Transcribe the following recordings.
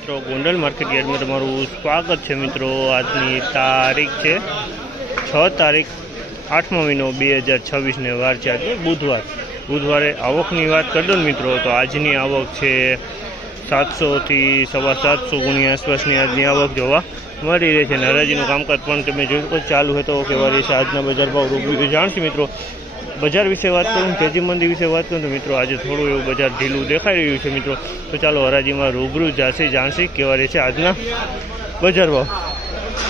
मित्रों Gondal market yard में तमारू स्वागत है। मित्रों आजनी तारीख है 6 तारीख 8मो महीनो 2026 ने वार है आज बुधवार। बुधवारे आवकनी बात कर दो मित्रों तो आजनी आवक है 700 થી 750 गुणी आसपासनी आजनी आवक जोवा मળી રહે છે। હરાજીનું કામકાજ પણ તમે જોઈ શકો ચાલુ હોય તો કહેવા રહી છે। આજના બજાર ભાવ રૂબરૂ જાણશું મિત્રો। બજાર વિશે વાત કરું, તેજી મંદી વિશે વાત કરું તો મિત્રો આજે થોડું એવું બજાર ઢીલું દેખાઈ રહ્યું છે મિત્રો। તો ચાલો હરાજીમાં રૂબરૂ જાણશી કેવા રહે છે આજના બજાર ભાવ।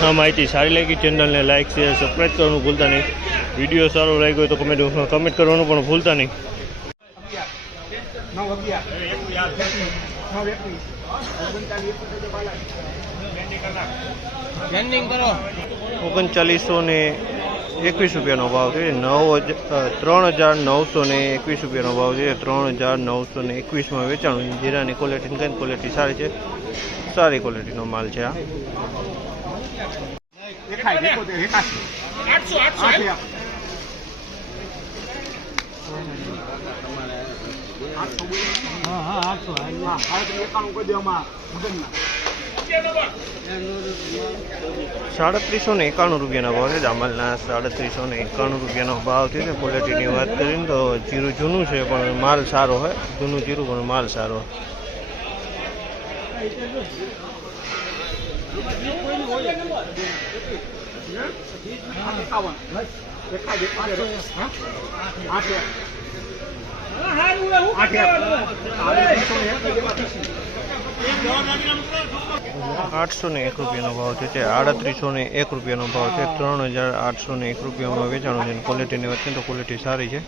આ માહિતી સારી લાગી ચેનલને લાઇક શેર સબસ્ક્રાઈબ કરવાનું ભૂલતા નહીં। વિડીયો સારો લાગ્યો તો કમેન્ટ કરવાનું પણ ભૂલતા નહીં। 3921 રૂપિયાનો ભાવ છે। 3921 રૂપિયાનો ભાવ છે। 3921માં વેચાણું। જીરાની ક્વોલિટી કઈ ક્વોલિટી સારી છે, સારી ક્વોલિટીનો માલ છે। આ ₹391 રૂપિયાના ભાવ છે। જામલના ₹391 રૂપિયાનો ભાવ છે। ક્વોલિટીની વાત કરીને તો જીરું જૂનું છે પણ માલ સારો હોય, જૂનું જીરું પણ માલ સારો હોય। ₹801 રૂપિયાનો ભાવ છે। 3801 રૂપિયાનો ભાવ છે। 3801 રૂપિયામાં વેચાણું છે। ક્વોલિટીની વાત કરીએ તો ક્વોલિટી સારી છે।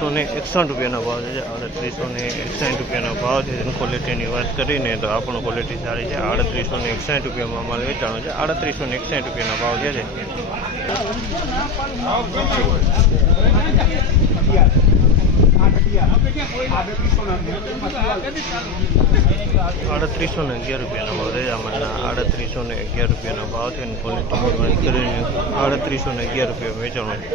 ₹3861 રૂપિયાનો ભાવ છે। 3861 રૂપિયાનો ભાવ છે। ક્વોલિટીની વાત કરીને તો આ પણ ક્વોલિટી સારી છે। 3861 રૂપિયામાં માલ વેચાણો છે। 3861 રૂપિયાનો ભાવ છે। 3811 રૂપિયાનો ભાવ છે। આમાંના 3811 રૂપિયાનો ભાવ છે। ક્વોલિટીની વાત કરીને 3811 રૂપિયા વેચાણો છે।